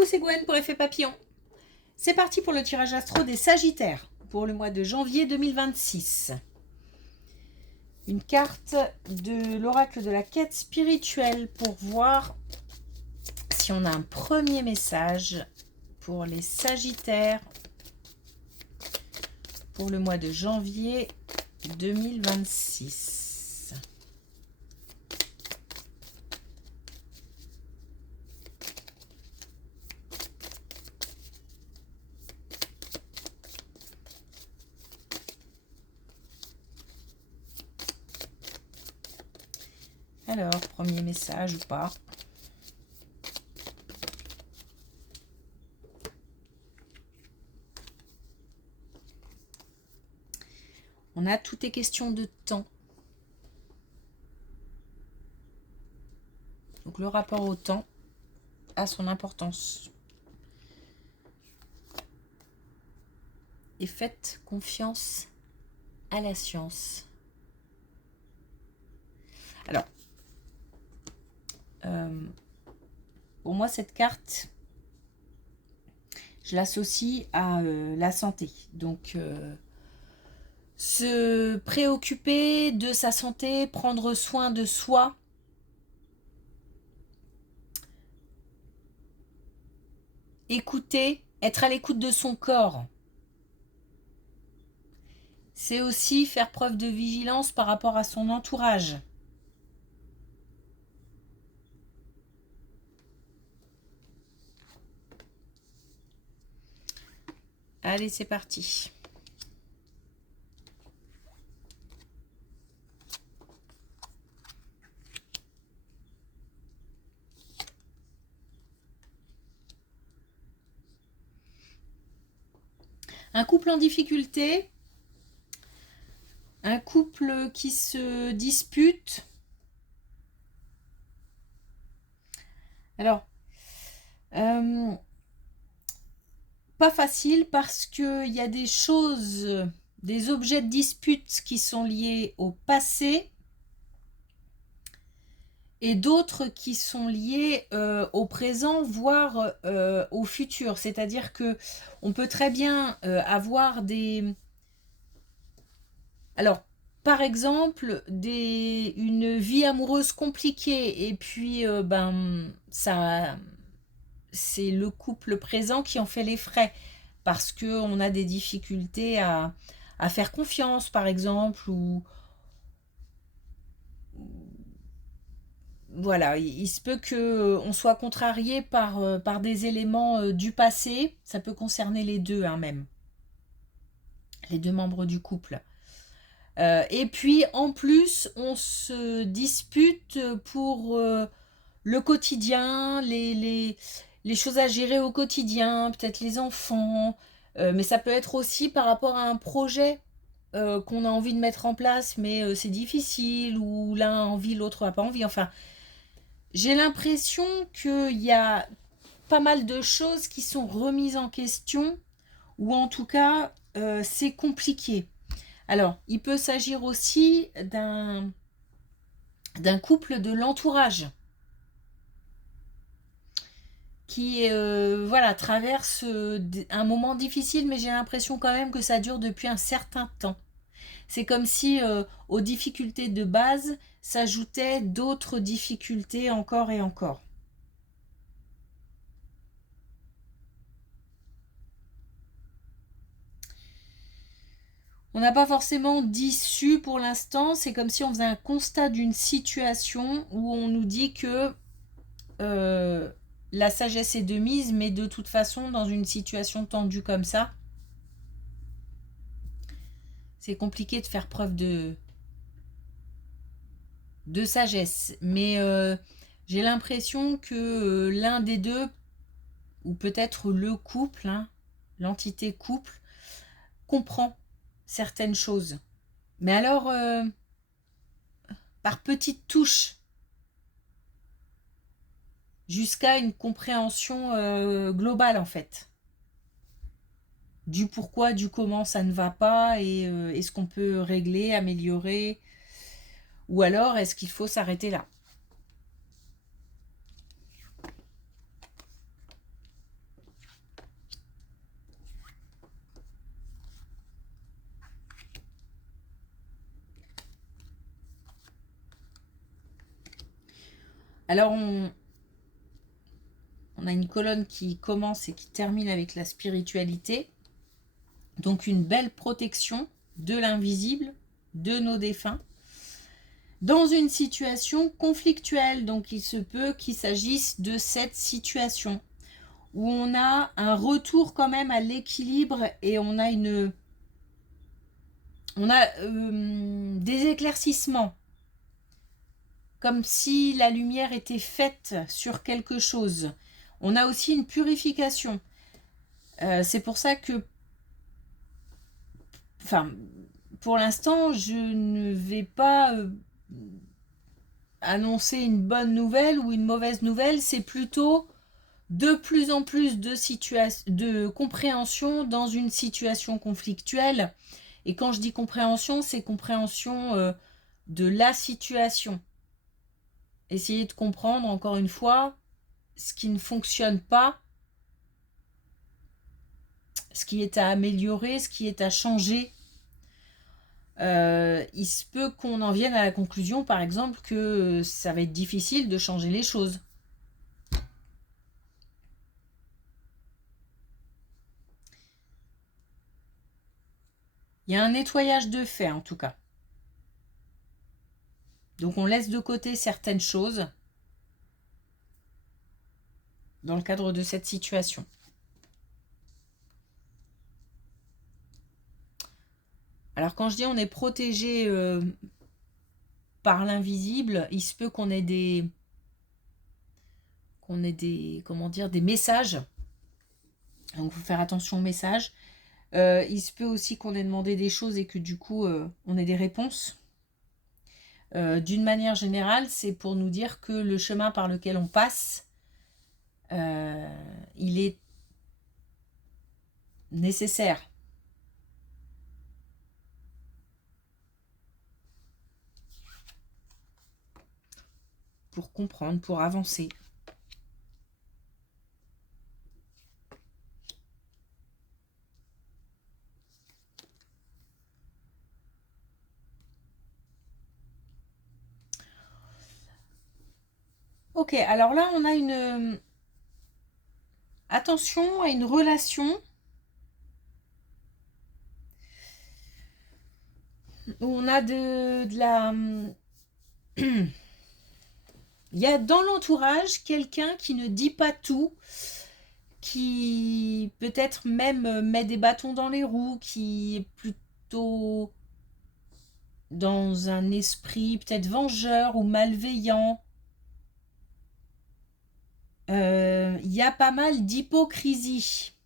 Coucou, c'est Gwen pour Effet Papillon. C'est parti pour le tirage astro des Sagittaires pour le mois de janvier 2026. Une carte de l'oracle de la quête spirituelle pour voir si on a un premier message pour les Sagittaires pour le mois de janvier 2026. Alors, premier message ou pas? On a toutes les questions de temps. Donc le rapport au temps a son importance. Et faites confiance à la science. Alors, pour moi, cette carte, je l'associe à la santé. Donc, se préoccuper de sa santé, prendre soin de soi, écouter, être à l'écoute de son corps. C'est aussi faire preuve de vigilance par rapport à son entourage. Allez, c'est parti. Un couple en difficulté, un couple qui se dispute. Alors, pas facile parce qu'il y a des choses, des objets de dispute qui sont liés au passé et d'autres qui sont liés au présent, voire au futur. C'est-à-dire que on peut très bien avoir des... Alors, par exemple, une vie amoureuse compliquée et puis ça, c'est le couple présent qui en fait les frais parce qu'on a des difficultés à faire confiance, par exemple, ou voilà, il se peut qu'on soit contrarié par des éléments du passé. Ça peut concerner les deux, hein, même, les deux membres du couple. Et puis, en plus, on se dispute pour le quotidien, les choses à gérer au quotidien, peut-être les enfants, mais ça peut être aussi par rapport à un projet qu'on a envie de mettre en place, mais c'est difficile, ou l'un a envie, l'autre n'a pas envie. Enfin, j'ai l'impression qu'il y a pas mal de choses qui sont remises en question, ou en tout cas, c'est compliqué. Alors, il peut s'agir aussi d'un couple de l'entourage qui voilà, traverse un moment difficile, mais j'ai l'impression quand même que ça dure depuis un certain temps. C'est comme si aux difficultés de base s'ajoutaient d'autres difficultés encore et encore. On n'a pas forcément d'issue pour l'instant, c'est comme si on faisait un constat d'une situation où on nous dit que la sagesse est de mise, mais de toute façon, dans une situation tendue comme ça, c'est compliqué de faire preuve de sagesse. Mais j'ai l'impression que l'un des deux, ou peut-être le couple, hein, l'entité couple, comprend certaines choses. Mais alors, par petites touches, jusqu'à une compréhension globale, en fait. Du pourquoi, du comment ça ne va pas, et est-ce qu'on peut régler, améliorer, ou alors est-ce qu'il faut s'arrêter là? Alors, on a une colonne qui commence et qui termine avec la spiritualité. Donc, une belle protection de l'invisible, de nos défunts, dans une situation conflictuelle. Donc, il se peut qu'il s'agisse de cette situation où on a un retour quand même à l'équilibre et on a des éclaircissements, comme si la lumière était faite sur quelque chose. On a aussi une purification. C'est pour ça que, enfin, pour l'instant, je ne vais pas annoncer une bonne nouvelle ou une mauvaise nouvelle. C'est plutôt de plus en plus de compréhension dans une situation conflictuelle. Et quand je dis compréhension, c'est compréhension de la situation. Essayer de comprendre, encore une fois, ce qui ne fonctionne pas, ce qui est à améliorer, ce qui est à changer. Il se peut qu'on en vienne à la conclusion, par exemple, que ça va être difficile de changer les choses. Il y a un nettoyage de fait, en tout cas. Donc on laisse de côté certaines choses dans le cadre de cette situation. Alors quand je dis on est protégé par l'invisible, il se peut qu'on ait des des messages. Donc il faut faire attention aux messages. Il se peut aussi qu'on ait demandé des choses et que du coup on ait des réponses. D'une manière générale, c'est pour nous dire que le chemin par lequel on passe, il est nécessaire. Pour comprendre, pour avancer. Ok, alors là, on a une attention à une relation où on a de la... Il y a dans l'entourage quelqu'un qui ne dit pas tout, qui peut-être même met des bâtons dans les roues, qui est plutôt dans un esprit peut-être vengeur ou malveillant. Il y a pas mal d'hypocrisie.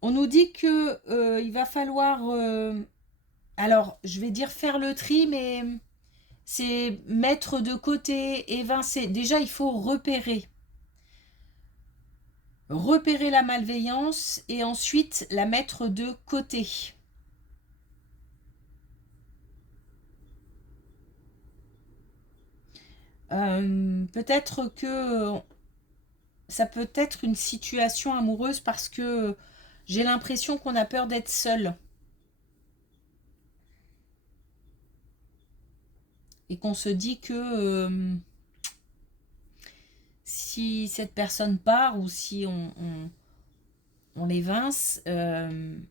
On nous dit que il va falloir... alors, je vais dire faire le tri, mais c'est mettre de côté, évincer. Déjà, il faut repérer. Repérer la malveillance et ensuite la mettre de côté. Peut-être que ça peut être une situation amoureuse parce que j'ai l'impression qu'on a peur d'être seul. Et qu'on se dit que si cette personne part ou si on l'évince, on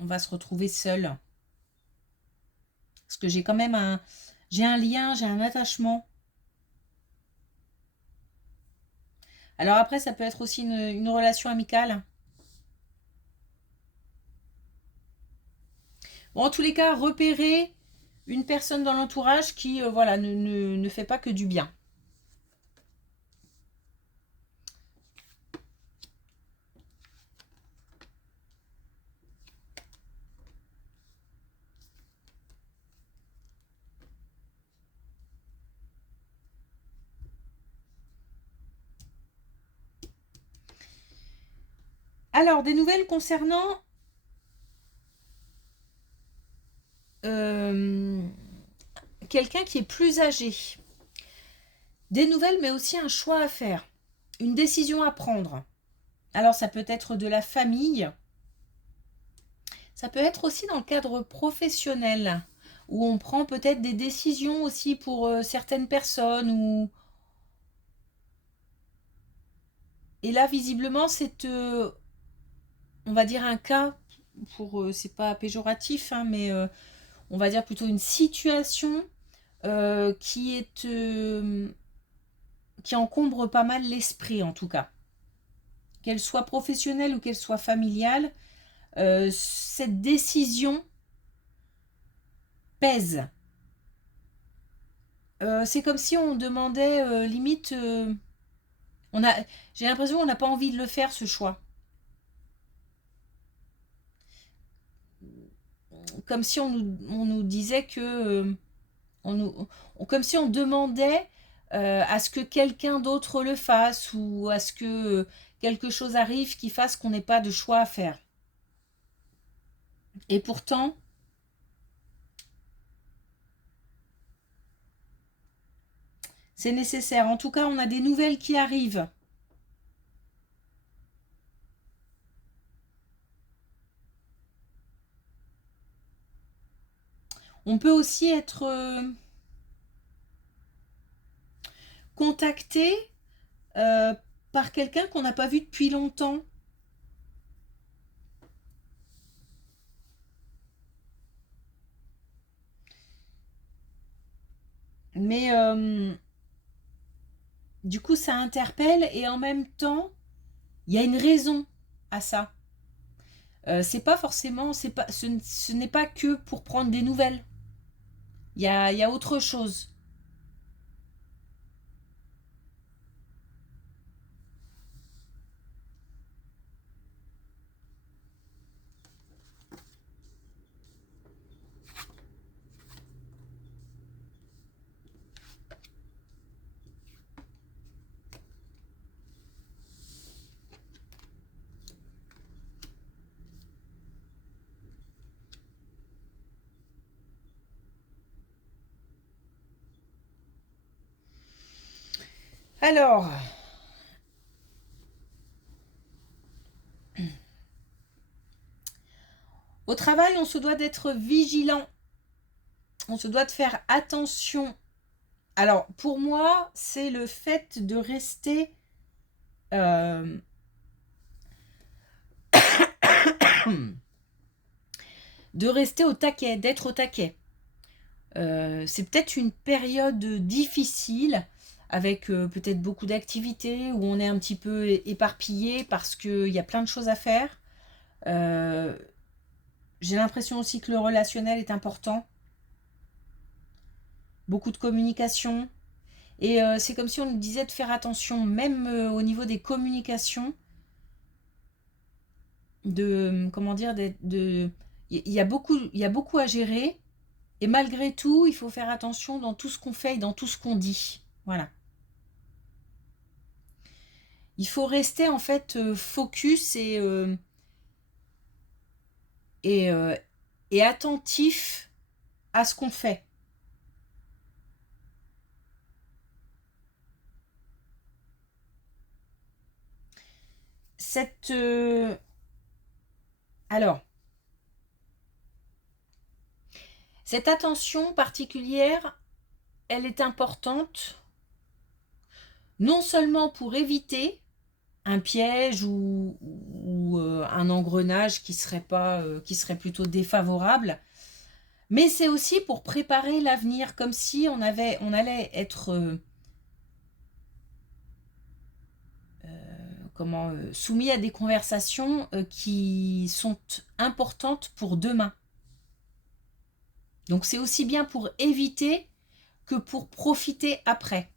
va se retrouver seul. Parce que j'ai quand même j'ai un lien, j'ai un attachement. Alors après, ça peut être aussi une relation amicale. Bon, en tous les cas, repérer une personne dans l'entourage qui voilà, ne fait pas que du bien. Alors, des nouvelles concernant quelqu'un qui est plus âgé. Des nouvelles, mais aussi un choix à faire. Une décision à prendre. Alors, ça peut être de la famille. Ça peut être aussi dans le cadre professionnel. où on prend peut-être des décisions aussi pour certaines personnes. Et là, visiblement, c'est, on va dire, un cas, c'est pas péjoratif, hein, mais on va dire plutôt une situation qui encombre pas mal l'esprit, en tout cas. Qu'elle soit professionnelle ou qu'elle soit familiale, cette décision pèse. C'est comme si on demandait limite, on a, j'ai l'impression qu'on n'a pas envie de le faire, ce choix. Comme si on nous disait que, comme si on demandait à ce que quelqu'un d'autre le fasse, ou à ce que quelque chose arrive qui fasse qu'on n'ait pas de choix à faire. Et pourtant, c'est nécessaire. En tout cas, on a des nouvelles qui arrivent. On peut aussi être contacté par quelqu'un qu'on n'a pas vu depuis longtemps. Mais du coup, ça interpelle, et en même temps, il y a une raison à ça. C'est pas forcément, ce n'est pas que pour prendre des nouvelles. Il y a autre chose. Alors, au travail, on se doit d'être vigilant. On se doit de faire attention. Alors, pour moi, c'est le fait de rester de rester au taquet, d'être au taquet. C'est peut-être une période difficile, avec peut-être beaucoup d'activités, où on est un petit peu éparpillé parce qu'il y a plein de choses à faire. J'ai l'impression aussi que le relationnel est important. Beaucoup de communication. Et c'est comme si on nous disait de faire attention, même au niveau des communications, comment dire, il y a beaucoup à gérer, et malgré tout, il faut faire attention dans tout ce qu'on fait et dans tout ce qu'on dit. Voilà. Il faut rester en fait focus et, euh, et attentif à ce qu'on fait. Cette alors, cette attention particulière, elle est importante, non seulement pour éviter un piège ou un engrenage qui serait plutôt défavorable, mais c'est aussi pour préparer l'avenir, comme si on allait être soumis à des conversations qui sont importantes pour demain. Donc c'est aussi bien pour éviter que pour profiter après.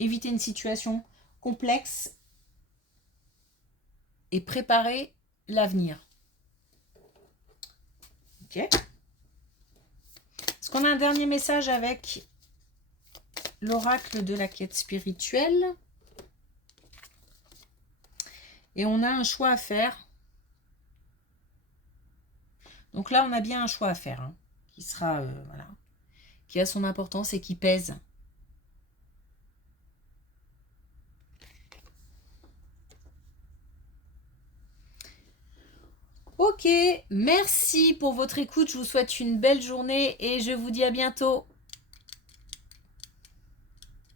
Éviter une situation complexe et préparer l'avenir. Ok. Est-ce qu'on a un dernier message avec l'oracle de la quête spirituelle? Et on a un choix à faire. Donc là, on a bien un choix à faire, hein, qui sera, voilà, qui a son importance et qui pèse. Ok, merci pour votre écoute. Je vous souhaite une belle journée et je vous dis à bientôt.